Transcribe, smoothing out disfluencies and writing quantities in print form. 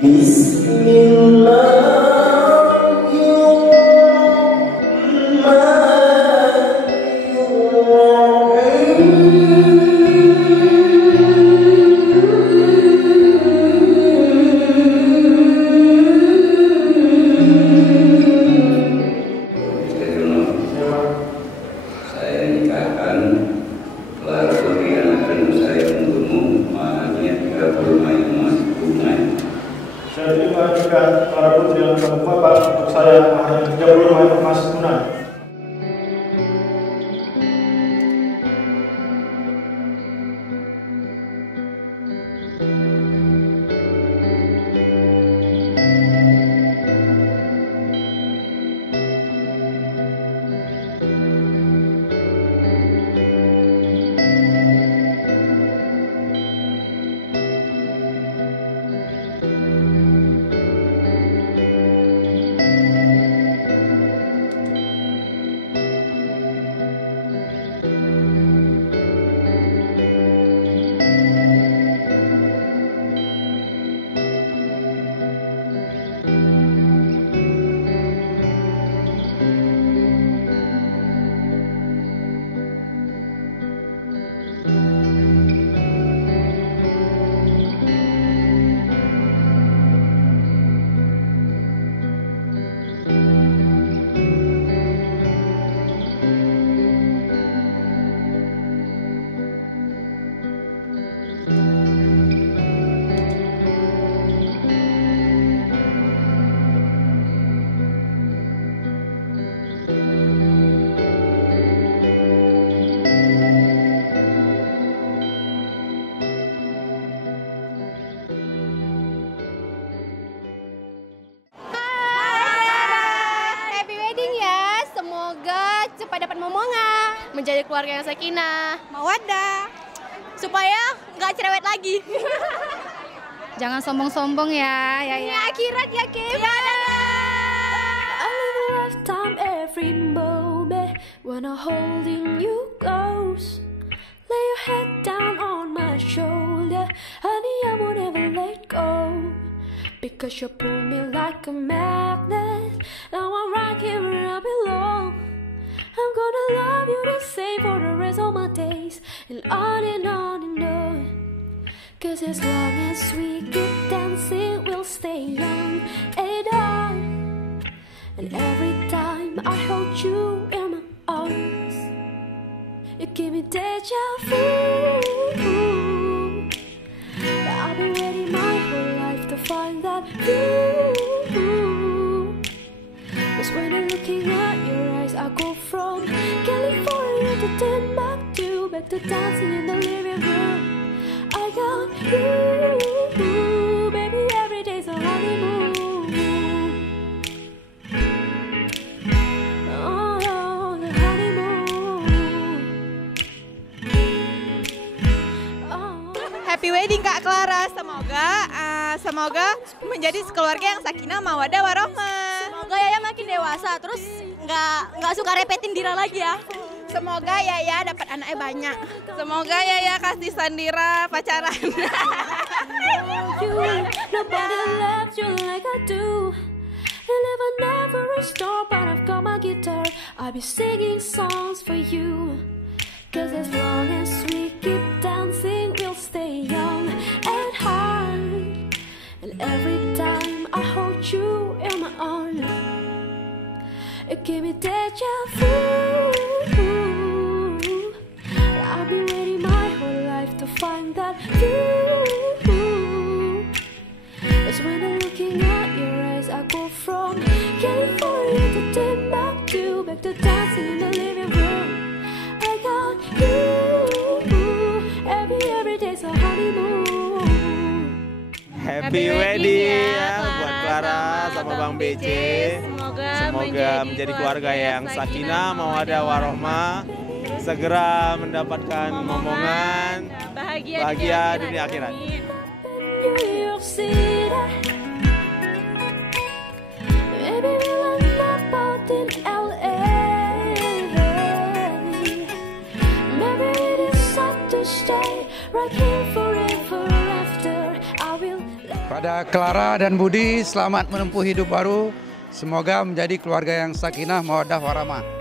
Saya terima juga para putri yang telah Bapak untuk saya hanya 30 emas tunai. Cepat dapat momongan, menjadi keluarga yang sakinah, mawaddah, supaya nggak cerewet lagi. Jangan sombong-sombong ya. Akhirat ya, Kim. Ya, I live a lifetime every moment when I'm holding you close. Lay your head down on my shoulder, honey, I won't ever let go. Because you pull me like a magnet. Now I'm right here where I belong. I'm gonna love you the same for the rest of my days, and on and on and on. Cause as long as we keep dancing, we'll stay young and on. And every time I hold you in my arms, you give me deja vu. I've been waiting my whole life to find that view. Cause when I'm looking at your eyes, I go from California to Timbuktu, back to dancing in the living room. I got you, baby, every day's a honeymoon. Oh, the honeymoon. Oh. Happy wedding Kak Clara, semoga menjadi keluarga yang sakinah, mawaddah, warohmah. Semoga Yaya makin dewasa, terus nggak suka repetin Dira lagi ya. Semoga Yaya dapat anaknya banyak. Semoga Yaya kasih Sandira pacaran. Nobody loves you like I do. And if I never restore, but I've got my guitar, I'll be singing songs for you. Cause as long as we keep dancing, we'll stay young and hard. And every time I hold you in my arms, it give me deja vu. I've been waiting my whole life to find that view. Cause when I'm looking at your eyes, I go from California to Timbuktu, back to dancing in the living room. I got you, every day's a honeymoon. Happy wedding ya buat Clara sama Bang BJ. Semoga menjadi keluarga yang sakinah, mawaddah, warohmah, segera mendapatkan momongan, bahagia dunia akhirat. Pada Clara dan Budi, selamat menempuh hidup baru. Semoga menjadi keluarga yang sakinah, mawaddah, warahmah.